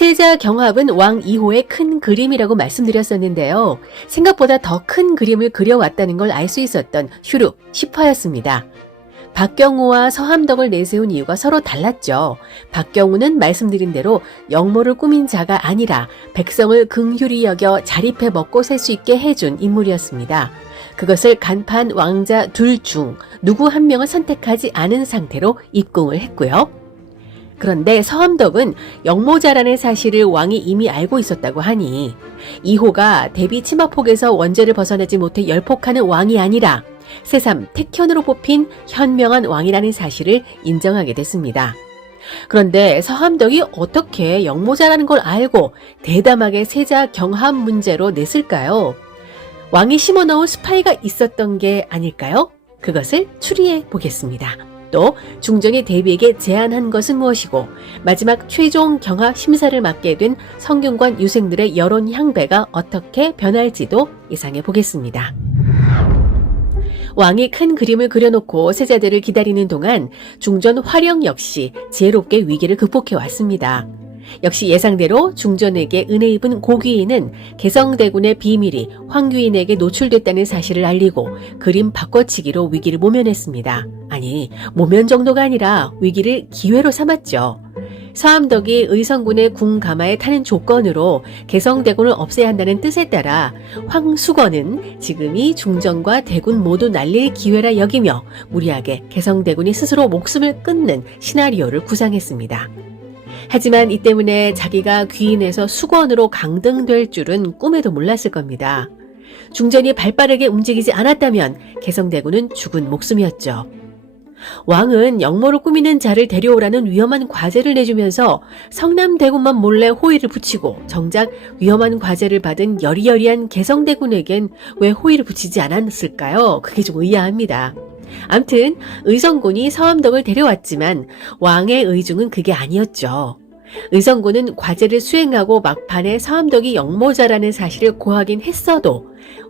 세자 경합은 왕 2호의 큰 그림이라고 말씀드렸었는데요. 생각보다 더 큰 그림을 그려왔다는 걸 알 수 있었던 휴룹 10화였습니다. 박경우와 서함덕을 내세운 이유가 서로 달랐죠. 박경우는 말씀드린 대로 영모를 꾸민 자가 아니라 백성을 긍휼히 여겨 자립해 먹고 살 수 있게 해준 인물이었습니다. 그것을 간판 왕자 둘 중 누구 한 명을 선택하지 않은 상태로 입궁을 했고요. 그런데 서함덕은 영모자라는 사실을 왕이 이미 알고 있었다고 하니 2호가 대비 치마폭에서 원죄를 벗어나지 못해 열폭하는 왕이 아니라 새삼 택현으로 뽑힌 현명한 왕이라는 사실을 인정하게 됐습니다. 그런데 서함덕이 어떻게 영모자라는 걸 알고 대담하게 세자 경합 문제로 냈을까요? 왕이 심어놓은 스파이가 있었던 게 아닐까요? 그것을 추리해 보겠습니다. 또 중정의 대비에게 제안한 것은 무엇이고 마지막 최종 경합 심사를 맡게 된 성균관 유생들의 여론 향배가 어떻게 변할지도 예상해 보겠습니다. 왕이 큰 그림을 그려놓고 세자들을 기다리는 동안 중전 화령 역시 지혜롭게 위기를 극복해 왔습니다. 역시 예상대로 중전에게 은혜 입은 고귀인은 개성대군의 비밀이 황귀인에게 노출됐다는 사실을 알리고 그림 바꿔치기로 위기를 모면했습니다. 아니, 모면 정도가 아니라 위기를 기회로 삼았죠. 서함덕이 의성군의 궁가마에 타는 조건으로 개성대군을 없애야 한다는 뜻에 따라 황수건은 지금이 중전과 대군 모두 날릴 기회라 여기며 무리하게 개성대군이 스스로 목숨을 끊는 시나리오를 구상했습니다. 하지만 이 때문에 자기가 귀인에서 수건으로 강등될 줄은 꿈에도 몰랐을 겁니다. 중전이 발빠르게 움직이지 않았다면 개성대군은 죽은 목숨이었죠. 왕은 영모를 꾸미는 자를 데려오라는 위험한 과제를 내주면서 성남대군만 몰래 호의를 붙이고 정작 위험한 과제를 받은 여리여리한 개성대군에겐 왜 호의를 붙이지 않았을까요? 그게 좀 의아합니다. 암튼 의성군이 서함덕을 데려왔지만 왕의 의중은 그게 아니었죠. 의성군은 과제를 수행하고 막판에 서함덕이 영모자라는 사실을 고하긴 했어도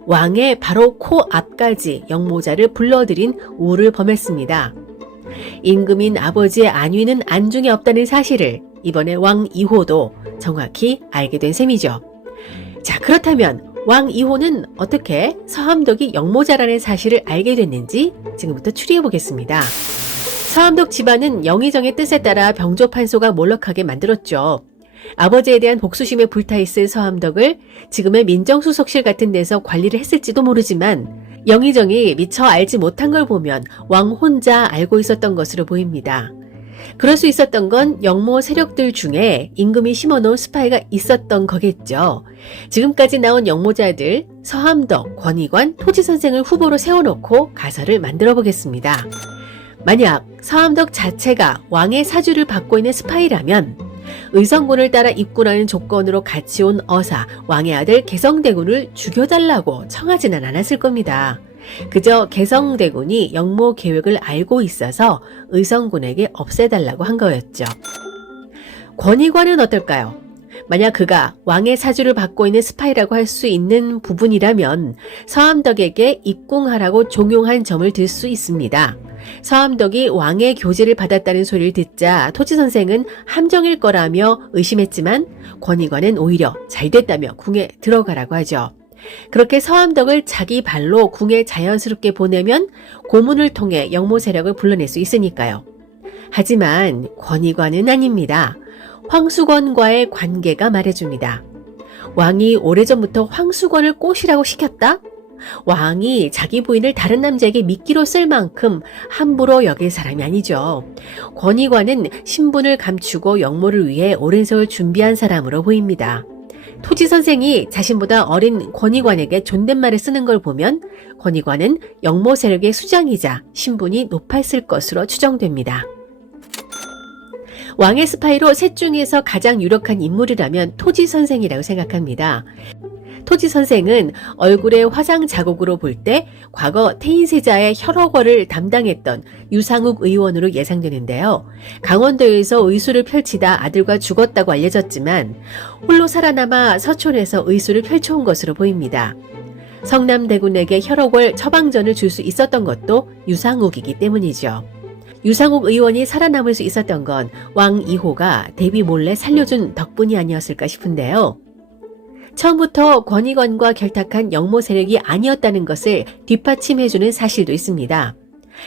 왕의 바로 코 앞까지 영모자를 불러들인 우를 범했습니다. 임금인 아버지의 안위는 안중에 없다는 사실을 이번에 왕 2호도 정확히 알게 된 셈이죠. 자, 그렇다면 왕 2호는 어떻게 서함덕이 영모자라는 사실을 알게 됐는지 지금부터 추리해 보겠습니다. 서함덕 집안은 영의정의 뜻에 따라 병조판소가 몰락하게 만들었죠. 아버지에 대한 복수심에 불타있을 서함덕을 지금의 민정수석실 같은 데서 관리를 했을지도 모르지만 영의정이 미처 알지 못한 걸 보면 왕 혼자 알고 있었던 것으로 보입니다. 그럴 수 있었던 건 영모 세력들 중에 임금이 심어놓은 스파이가 있었던 거겠죠. 지금까지 나온 영모자들 서함덕, 권희관, 토지선생을 후보로 세워놓고 가설을 만들어 보겠습니다. 만약 서함덕 자체가 왕의 사주를 받고 있는 스파이라면 의성군을 따라 입군하는 조건으로 같이 온 어사, 왕의 아들 개성대군을 죽여달라고 청하지는 않았을 겁니다. 그저 개성대군이 영모 계획을 알고 있어서 의성군에게 없애달라고 한 거였죠. 권희관은 어떨까요? 만약 그가 왕의 사주를 받고 있는 스파이라고 할 수 있는 부분이라면 서함덕에게 입궁하라고 종용한 점을 들 수 있습니다. 서함덕이 왕의 교지를 받았다는 소리를 듣자 토지선생은 함정일 거라며 의심했지만 권희관은 오히려 잘됐다며 궁에 들어가라고 하죠. 그렇게 서함덕을 자기 발로 궁에 자연스럽게 보내면 고문을 통해 영모 세력을 불러낼 수 있으니까요. 하지만 권희관은 아닙니다. 황수건과의 관계가 말해줍니다. 왕이 오래전부터 황수건을 꼬시라고 시켰다? 왕이 자기 부인을 다른 남자에게 미끼로 쓸 만큼 함부로 여길 사람이 아니죠. 권희관은 신분을 감추고 영모를 위해 오랜 세월 준비한 사람으로 보입니다. 토지선생이 자신보다 어린 권희관에게 존댓말을 쓰는 걸 보면 권희관은 영모 세력의 수장이자 신분이 높았을 것으로 추정됩니다. 왕의 스파이로 셋 중에서 가장 유력한 인물이라면 토지선생이라고 생각합니다. 토지선생은 얼굴의 화상 자국으로 볼 때 과거 태인세자의 혈허거를 담당했던 유상욱 의원으로 예상되는데요. 강원도에서 의술을 펼치다 아들과 죽었다고 알려졌지만 홀로 살아남아 서촌에서 의술을 펼쳐온 것으로 보입니다. 성남대군에게 혈허골 처방전을 줄 수 있었던 것도 유상욱이기 때문이죠. 유상욱 의원이 살아남을 수 있었던 건 왕 2호가 대비 몰래 살려준 덕분이 아니었을까 싶은데요. 처음부터 권익원과 결탁한 영모 세력이 아니었다는 것을 뒷받침해주는 사실도 있습니다.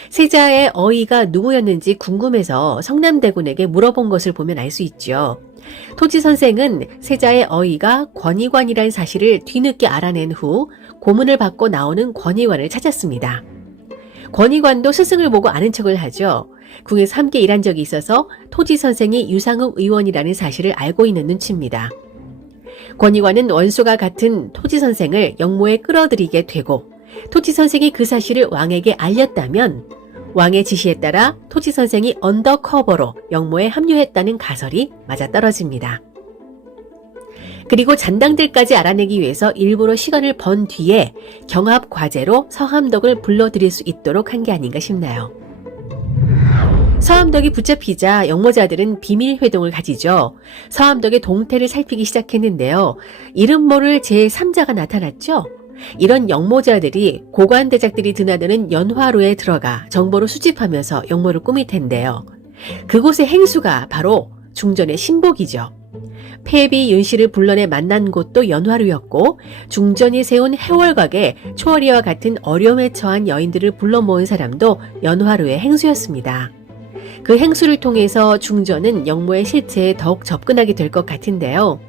세자의 어이가 누구였는지 궁금해서 성남대군에게 물어본 것을 보면 알 수 있죠. 토지 선생은 세자의 어이가 권익원이라는 사실을 뒤늦게 알아낸 후 고문을 받고 나오는 권익원을 찾았습니다. 권익원도 스승을 보고 아는 척을 하죠. 궁에서 함께 일한 적이 있어서 토지 선생이 유상욱 의원이라는 사실을 알고 있는 눈치입니다. 권익원은 원수가 같은 토지 선생을 영모에 끌어들이게 되고 토지 선생이 그 사실을 왕에게 알렸다면 왕의 지시에 따라 토지 선생이 언더커버로 영모에 합류했다는 가설이 맞아떨어집니다. 그리고 잔당들까지 알아내기 위해서 일부러 시간을 번 뒤에 경합 과제로 서함덕을 불러들일 수 있도록 한 게 아닌가 싶나요. 서함덕이 붙잡히자 영모자들은 비밀 회동을 가지죠. 서함덕의 동태를 살피기 시작했는데요. 이름 모를 제3자가 나타났죠. 이런 영모자들이 고관대작들이 드나드는 연화로에 들어가 정보를 수집하면서 영모를 꾸밀 텐데요. 그곳의 행수가 바로 중전의 신복이죠. 폐비 윤씨를 불러내 만난 곳도 연화루였고 중전이 세운 해월각에 초월이와 같은 어려움에 처한 여인들을 불러 모은 사람도 연화루의 행수였습니다. 그 행수를 통해서 중전은 영모의 실체에 더욱 접근하게 될 것 같은데요.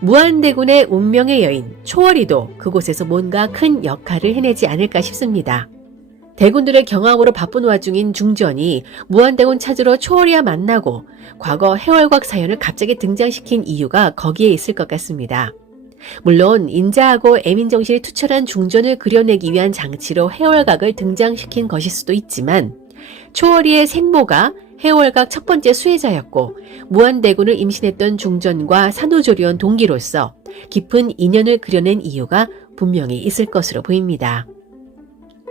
무한대군의 운명의 여인 초월이도 그곳에서 뭔가 큰 역할을 해내지 않을까 싶습니다. 대군들의 경합으로 바쁜 와중인 중전이 무한대군 찾으러 초월이와 만나고 과거 해월곽 사연을 갑자기 등장시킨 이유가 거기에 있을 것 같습니다. 물론 인자하고 애민정신이 투철한 중전을 그려내기 위한 장치로 해월각을 등장시킨 것일 수도 있지만 초월이의 생모가 해월각 첫 번째 수혜자였고 무한대군을 임신했던 중전과 산후조리원 동기로서 깊은 인연을 그려낸 이유가 분명히 있을 것으로 보입니다.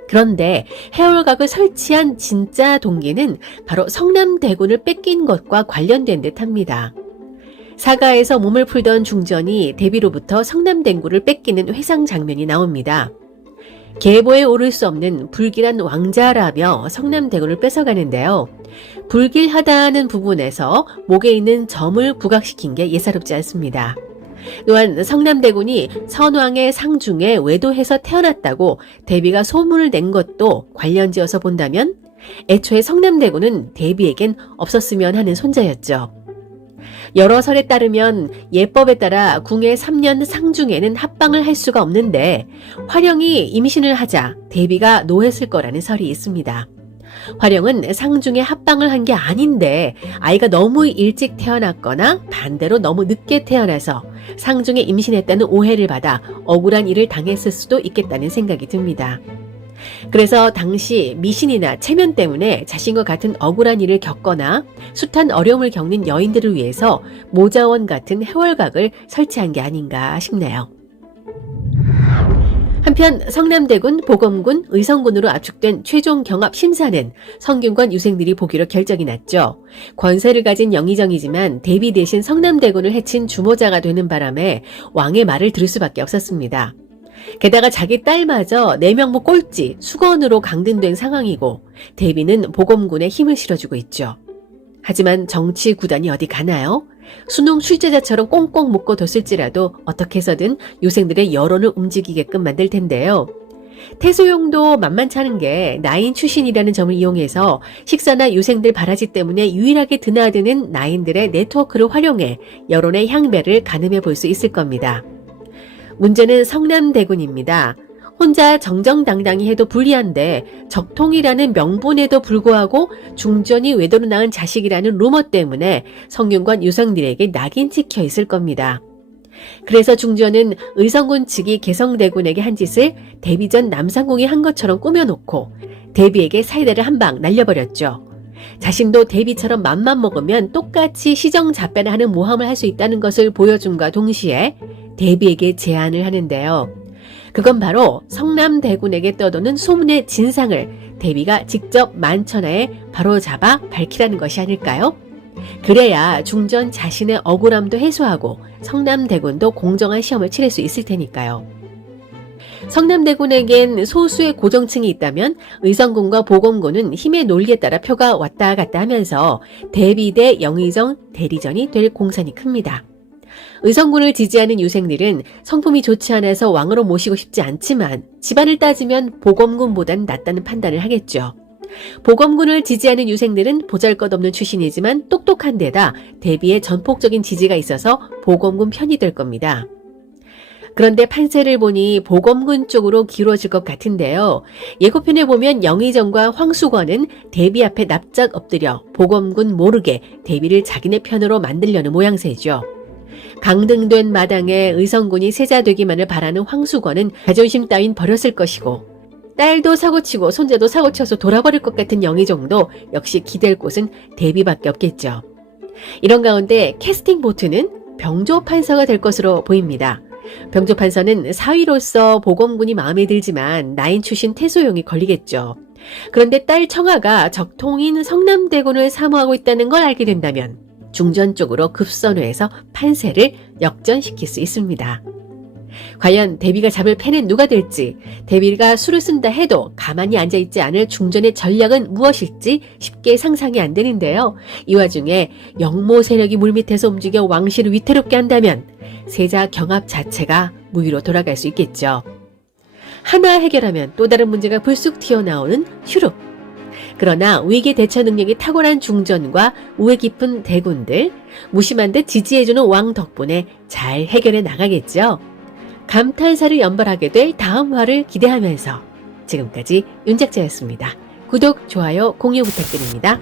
그런데 해월각을 설치한 진짜 동기는 바로 성남대군을 뺏긴 것과 관련된 듯합니다. 사가에서 몸을 풀던 중전이 대비로부터 성남대군을 뺏기는 회상 장면이 나옵니다. 계보에 오를 수 없는 불길한 왕자라며 성남대군을 뺏어가는데요. 불길하다는 부분에서 목에 있는 점을 부각시킨 게 예사롭지 않습니다. 또한 성남대군이 선왕의 상중에 외도해서 태어났다고 대비가 소문을 낸 것도 관련지어서 본다면 애초에 성남대군은 대비에겐 없었으면 하는 손자였죠. 여러 설에 따르면 예법에 따라 궁의 3년 상중에는 합방을 할 수가 없는데 화령이 임신을 하자 대비가 노했을 거라는 설이 있습니다. 화령은 상중에 합방을 한 게 아닌데 아이가 너무 일찍 태어났거나 반대로 너무 늦게 태어나서 상중에 임신했다는 오해를 받아 억울한 일을 당했을 수도 있겠다는 생각이 듭니다. 그래서 당시 미신이나 체면 때문에 자신과 같은 억울한 일을 겪거나 숱한 어려움을 겪는 여인들을 위해서 모자원 같은 해월각을 설치한 게 아닌가 싶네요. 한편 성남대군, 보검군, 의성군으로 압축된 최종 경합 심사는 성균관 유생들이 보기로 결정이 났죠. 권세를 가진 영의정이지만 대비 대신 성남대군을 해친 주모자가 되는 바람에 왕의 말을 들을 수밖에 없었습니다. 게다가 자기 딸마저 내명부 꼴찌, 수건으로 강등된 상황이고 대비는 보검군에 힘을 실어주고 있죠. 하지만 정치 구단이 어디 가나요? 수능 출제자처럼 꽁꽁 묶어뒀을지라도 어떻게 해서든 유생들의 여론을 움직이게끔 만들 텐데요. 태소용도 만만치 않은 게 나인 출신이라는 점을 이용해서 식사나 유생들 바라지 때문에 유일하게 드나드는 나인들의 네트워크를 활용해 여론의 향배를 가늠해 볼 수 있을 겁니다. 문제는 성남대군입니다. 혼자 정정당당히 해도 불리한데 적통이라는 명분에도 불구하고 중전이 외도로 낳은 자식이라는 루머 때문에 성균관 유성들에게 낙인 찍혀 있을 겁니다. 그래서 중전은 의성군 측이 개성대군에게 한 짓을 대비 전 남상공이 한 것처럼 꾸며놓고 대비에게 사이다를 한 방 날려버렸죠. 자신도 대비처럼 맘만 먹으면 똑같이 시정잡배를 하는 모함을 할 수 있다는 것을 보여줌과 동시에 대비에게 제안을 하는데요. 그건 바로 성남대군에게 떠도는 소문의 진상을 대비가 직접 만천하에 바로잡아 밝히라는 것이 아닐까요? 그래야 중전 자신의 억울함도 해소하고 성남대군도 공정한 시험을 치를 수 있을 테니까요. 성남대군에겐 소수의 고정층이 있다면 의성군과 보검군은 힘의 논리에 따라 표가 왔다 갔다 하면서 대비 대 영의정 대리전이 될 공산이 큽니다. 의성군을 지지하는 유생들은 성품이 좋지 않아서 왕으로 모시고 싶지 않지만 집안을 따지면 보검군보단 낫다는 판단을 하겠죠. 보검군을 지지하는 유생들은 보잘것없는 출신이지만 똑똑한 데다 대비에 전폭적인 지지가 있어서 보검군 편이 될 겁니다. 그런데 판세를 보니 보검군 쪽으로 기울어질 것 같은데요. 예고편에 보면 영의정과 황수건은 대비 앞에 납작 엎드려 보검군 모르게 대비를 자기네 편으로 만들려는 모양새죠. 강등된 마당에 의성군이 세자되기만을 바라는 황수건은 자존심 따윈 버렸을 것이고 딸도 사고치고 손자도 사고쳐서 돌아버릴 것 같은 영의정도 역시 기댈 곳은 대비밖에 없겠죠. 이런 가운데 캐스팅 보트는 병조 판서가 될 것으로 보입니다. 병조 판서는 사위로서 보검군이 마음에 들지만 나인 출신 태소용이 걸리겠죠. 그런데 딸 청아가 적통인 성남대군을 사모하고 있다는 걸 알게 된다면 중전 쪽으로 급선회해서 판세를 역전시킬 수 있습니다. 과연 대비가 잡을 패는 누가 될지, 대비가 수를 쓴다 해도 가만히 앉아있지 않을 중전의 전략은 무엇일지 쉽게 상상이 안 되는데요. 이 와중에 영모 세력이 물밑에서 움직여 왕실을 위태롭게 한다면 세자 경합 자체가 무위로 돌아갈 수 있겠죠. 하나 해결하면 또 다른 문제가 불쑥 튀어나오는 휴륵. 그러나 위기 대처 능력이 탁월한 중전과 우애 깊은 대군들, 무심한 듯 지지해주는 왕 덕분에 잘 해결해 나가겠죠. 감탄사를 연발하게 될 다음 화를 기대하면서 지금까지 윤작자였습니다. 구독, 좋아요, 공유 부탁드립니다.